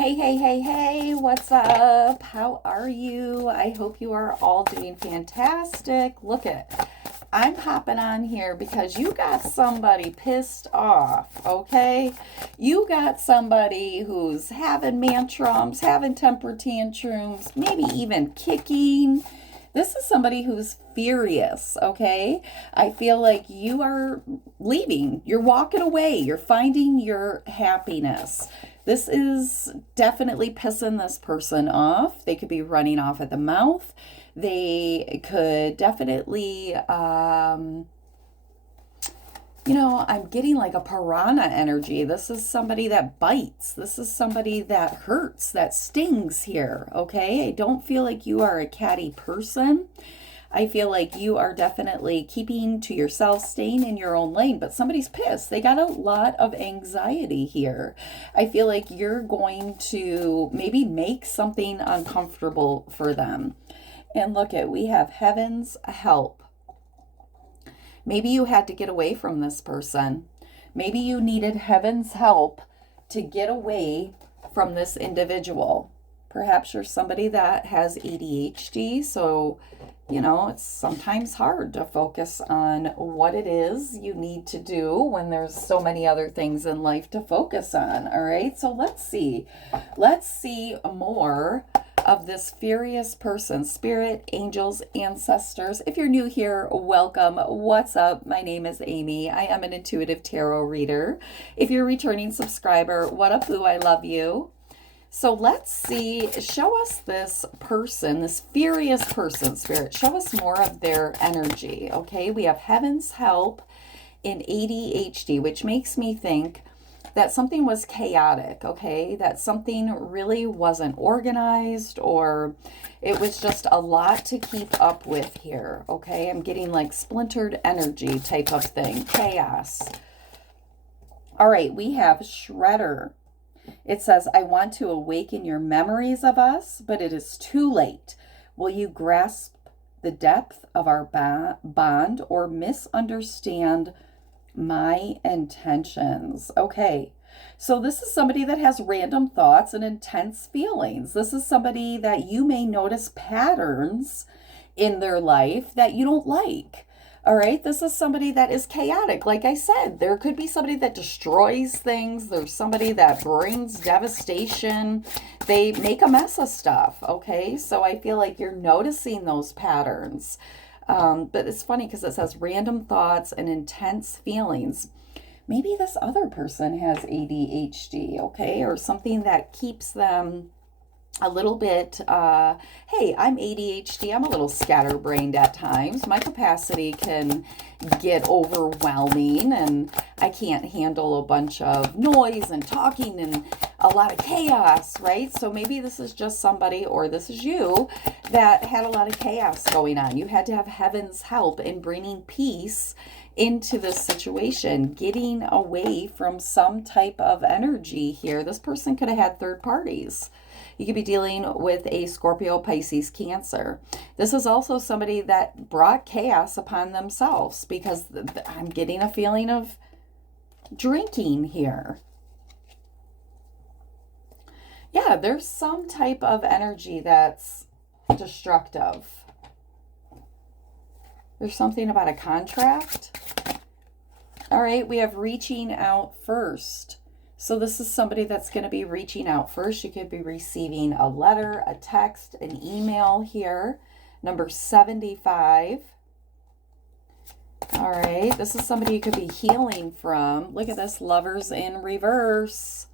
Hey, hey, hey, hey, what's up? How are you? I hope you are all doing fantastic. Look at, I'm hopping on here because you got somebody pissed off, okay? You got somebody who's having tantrums, having temper tantrums, maybe even kicking. This is somebody who's furious, okay? I feel like you are leaving. You're walking away. You're finding your happiness. This is definitely pissing this person off. They could be running off at the mouth. They could definitely, I'm getting like a piranha energy. This is somebody that bites. This is somebody that hurts, that stings here, okay? I don't feel like you are a catty person. I feel like you are definitely keeping to yourself, staying in your own lane, but somebody's pissed. They got a lot of anxiety here. I feel like you're going to maybe make something uncomfortable for them. And look at, we have heaven's help. Maybe you had to get away from this person. Maybe you needed heaven's help to get away from this individual. Perhaps you're somebody that has ADHD, so it's sometimes hard to focus on what it is you need to do when there's so many other things in life to focus on. All right, so let's see. Let's see more of this furious person. Spirit, angels, ancestors. If you're new here, welcome. What's up? My name is Amy. I am an intuitive tarot reader. If you're a returning subscriber, what up, boo? I love you. So let's see, show us this person, this furious person, Spirit. Show us more of their energy, okay? We have heaven's help in ADHD, which makes me think that something was chaotic, okay? That something really wasn't organized, or it was just a lot to keep up with here, okay? I'm getting like splintered energy type of thing, chaos. All right, we have Shredder. It says, I want to awaken your memories of us, but it is too late. Will you grasp the depth of our bond or misunderstand my intentions? Okay, so this is somebody that has random thoughts and intense feelings. This is somebody that you may notice patterns in their life that you don't like. All right, this is somebody that is chaotic. Like I said, there could be somebody that destroys things. There's somebody that brings devastation. They make a mess of stuff, okay? So I feel like you're noticing those patterns. But it's funny because it says random thoughts and intense feelings. Maybe this other person has ADHD, okay? Or something that keeps them a little bit, hey, I'm ADHD. I'm a little scatterbrained at times. My capacity can get overwhelming and I can't handle a bunch of noise and talking and a lot of chaos, right? So maybe this is just somebody, or this is you, that had a lot of chaos going on. You had to have heaven's help in bringing peace into this situation, getting away from some type of energy here. This person could have had third parties. You could be dealing with a Scorpio, Pisces, Cancer. This is also somebody that brought chaos upon themselves because I'm getting a feeling of drinking here. Yeah, there's some type of energy that's destructive. There's something about a contract. All right, we have reaching out first. So this is somebody that's going to be reaching out first. You could be receiving a letter, a text, an email here. Number 75. All right, this is somebody you could be healing from. Look at this, lovers in reverse.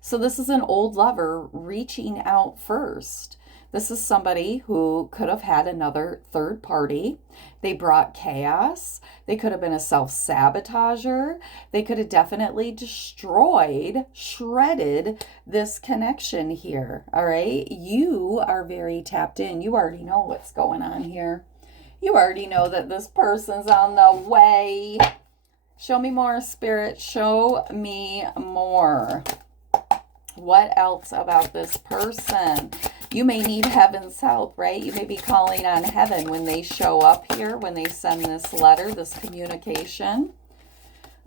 So this is an old lover reaching out first. This is somebody who could have had another third party. They brought chaos. They could have been a self-sabotager. They could have definitely destroyed, shredded this connection here. All right. You are very tapped in. You already know what's going on here. You already know that this person's on the way. Show me more, Spirit. Show me more. What else about this person? You may need heaven's help, right? You may be calling on heaven when they show up here, when they send this letter, this communication.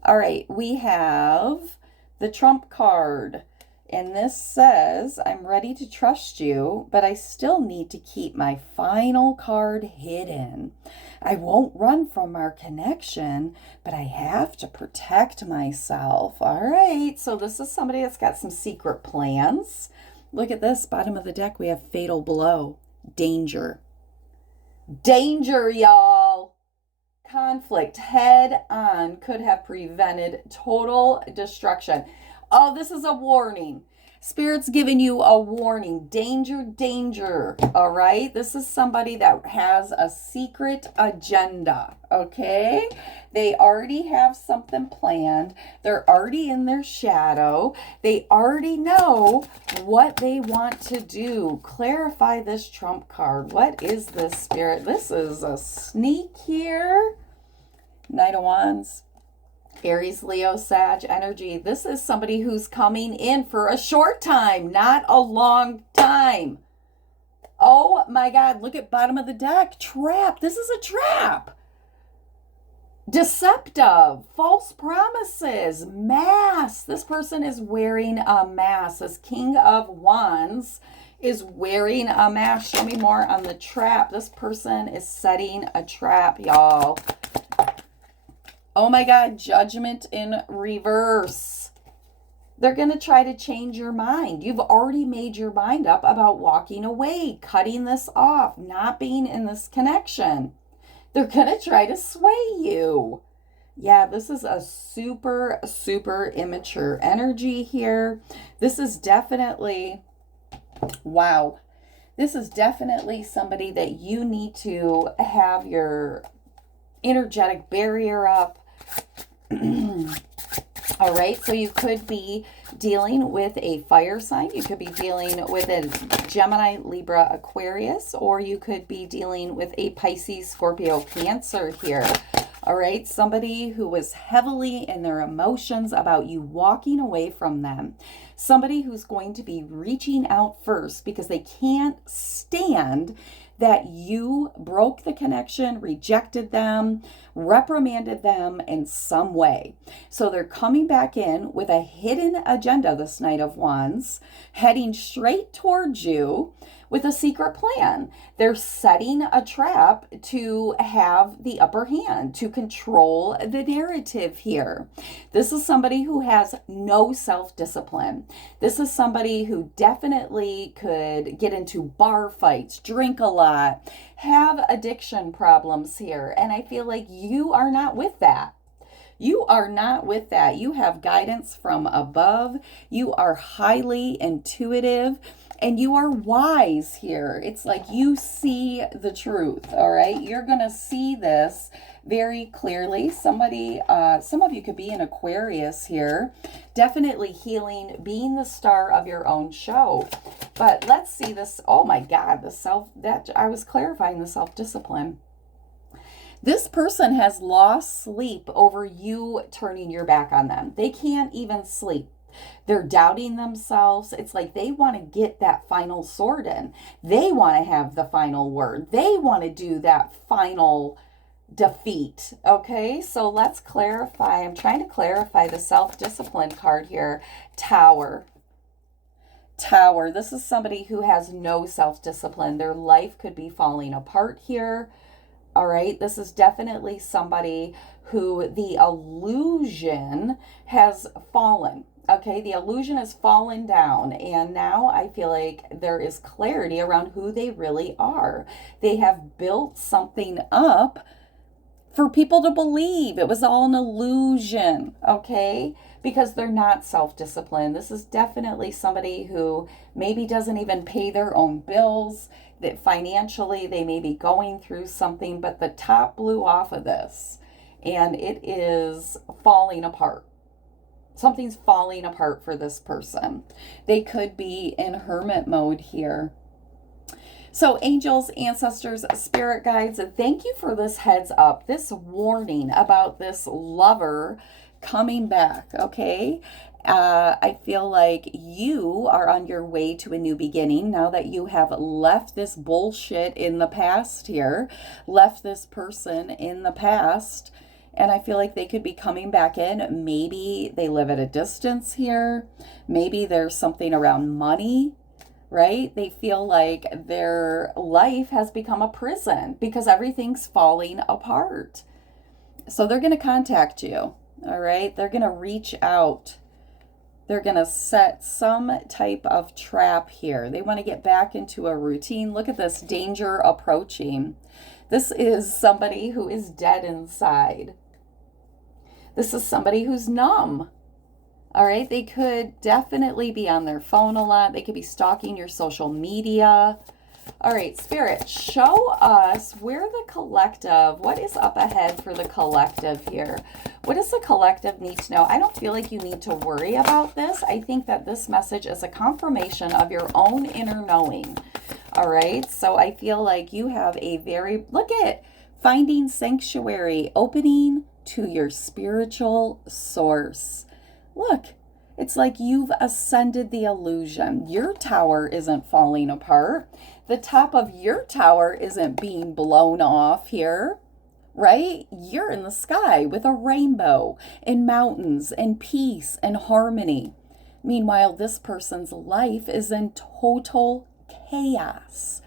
All right, we have the Trump card. And this says, I'm ready to trust you, but I still need to keep my final card hidden. I won't run from our connection, but I have to protect myself. All right, so this is somebody that's got some secret plans. Look at this, bottom of the deck, we have fatal blow, danger. Danger, y'all. Conflict head on could have prevented total destruction. Oh, this is a warning. Spirit's giving you a warning. Danger, danger. All right. This is somebody that has a secret agenda. Okay. They already have something planned. They're already in their shadow. They already know what they want to do. Clarify this trump card. What is this, Spirit? This is a sneak here. Knight of Wands. Aries, Leo, Sag energy. This is somebody who's coming in for a short time, not a long time. Oh my God, look at bottom of the deck. Trap. This is a trap. Deceptive. False promises. Mask. This person is wearing a mask. This King of Wands is wearing a mask. Show me more on the trap. This person is setting a trap, y'all. Oh my God, Judgment in reverse. They're going to try to change your mind. You've already made your mind up about walking away, cutting this off, not being in this connection. They're going to try to sway you. Yeah, this is a super, super immature energy here. This is definitely, wow. This is definitely somebody that you need to have your energetic barrier up. All right, so you could be dealing with a fire sign. You could be dealing with a Gemini, Libra, Aquarius, or you could be dealing with a Pisces, Scorpio, Cancer here. All right, somebody who was heavily in their emotions about you walking away from them. Somebody who's going to be reaching out first because they can't stand that you broke the connection, rejected them, reprimanded them in some way. So they're coming back in with a hidden agenda, this Knight of Wands, heading straight towards you with a secret plan. They're setting a trap to have the upper hand, to control the narrative here. This is somebody who has no self-discipline. This is somebody who definitely could get into bar fights, drink a lot, have addiction problems here. And I feel like you are not with that. You are not with that. You have guidance from above. You are highly intuitive and you are wise here. It's like you see the truth, all right? You're going to see this very clearly. Some of you could be an Aquarius here. Definitely healing, being the star of your own show. But let's see this. Oh my God, I was clarifying the self-discipline. This person has lost sleep over you turning your back on them. They can't even sleep. They're doubting themselves. It's like they want to get that final sword in. They want to have the final word. They want to do that final defeat. Okay, so let's clarify. I'm trying to clarify the self-discipline card here. Tower. Tower. This is somebody who has no self-discipline. Their life could be falling apart here. All right, this is definitely somebody who the illusion has fallen. Okay, the illusion has fallen down, and now I feel like there is clarity around who they really are. They have built something up for people to believe it was all an illusion, okay? Because they're not self-disciplined. This is definitely somebody who maybe doesn't even pay their own bills, that financially they may be going through something, but the top blew off of this, and it is falling apart. Something's falling apart for this person. They could be in hermit mode here. So angels, ancestors, spirit guides, thank you for this heads up, this warning about this lover coming back, okay? I feel like you are on your way to a new beginning now that you have left this bullshit in the past here, left this person in the past. And I feel like they could be coming back in. Maybe they live at a distance here. Maybe there's something around money, right? They feel like their life has become a prison because everything's falling apart. So they're going to contact you, all right? They're going to reach out. They're going to set some type of trap here. They want to get back into a routine. Look at this, danger approaching. This is somebody who is dead inside. This is somebody who's numb. All right, they could definitely be on their phone a lot. They could be stalking your social media. All right, Spirit, show us where the collective, what is up ahead for the collective here? What does the collective need to know? I don't feel like you need to worry about this. I think that this message is a confirmation of your own inner knowing. All right, so I feel like you have a very, look at finding sanctuary, opening to your spiritual source. Look, it's like you've ascended the illusion. Your tower isn't falling apart. The top of your tower isn't being blown off here, right? You're in the sky with a rainbow and mountains and peace and harmony. Meanwhile, this person's life is in total chaos.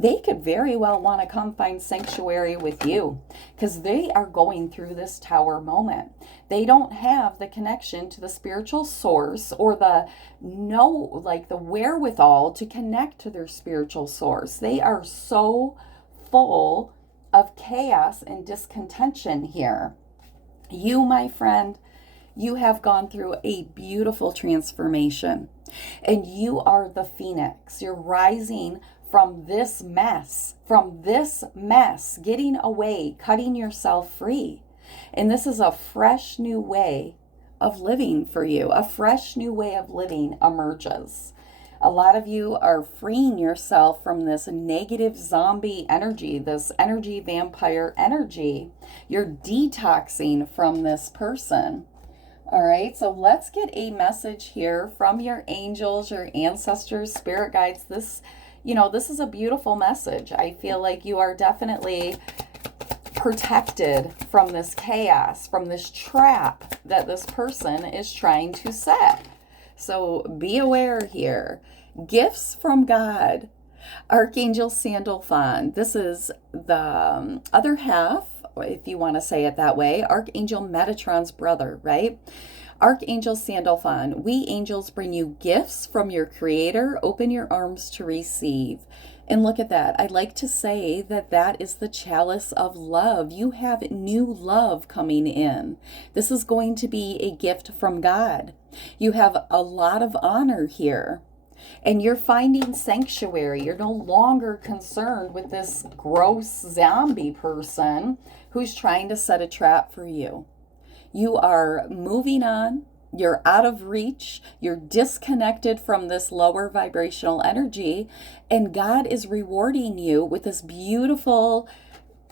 They could very well want to come find sanctuary with you because they are going through this tower moment. They don't have the connection to the spiritual source or the wherewithal to connect to their spiritual source. They are so full of chaos and discontention here. You, my friend, you have gone through a beautiful transformation and you are the phoenix. You're rising from this mess, getting away, cutting yourself free. And this is a fresh new way of living for you. A fresh new way of living emerges. A lot of you are freeing yourself from this negative zombie energy, this energy vampire energy. You're detoxing from this person. All right, so let's get a message here from your angels, your ancestors, spirit guides. This is a beautiful message. I feel like you are definitely protected from this chaos, from this trap that this person is trying to set. So be aware here. Gifts from God. Archangel Sandalphon. This is the other half, if you want to say it that way. Archangel Metatron's brother, right? Archangel Sandalphon, we angels bring you gifts from your creator. Open your arms to receive. And look at that. I'd like to say that that is the chalice of love. You have new love coming in. This is going to be a gift from God. You have a lot of honor here. And you're finding sanctuary. You're no longer concerned with this gross zombie person who's trying to set a trap for you. You are moving on. You're out of reach. You're disconnected from this lower vibrational energy. And God is rewarding you with this beautiful,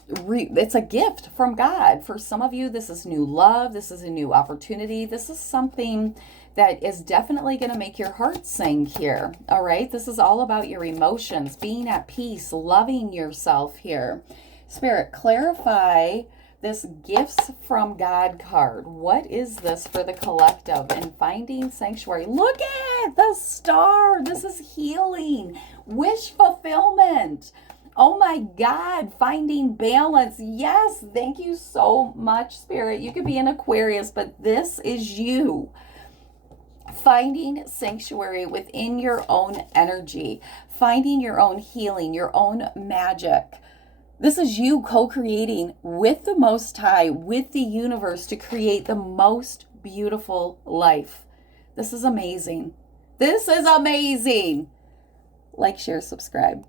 it's a gift from God. For some of you, this is new love. This is a new opportunity. This is something that is definitely going to make your heart sing here. All right. This is all about your emotions, being at peace, loving yourself here. Spirit, clarify this gifts from God card. What is this for the collective and finding sanctuary? Look at the star. This is healing, wish fulfillment. Oh my God, finding balance. Yes, thank you so much, Spirit. You could be an Aquarius, but this is you. Finding sanctuary within your own energy, finding your own healing, your own magic. This is you co-creating with the Most High, with the universe to create the most beautiful life. This is amazing. This is amazing. Like, share, subscribe.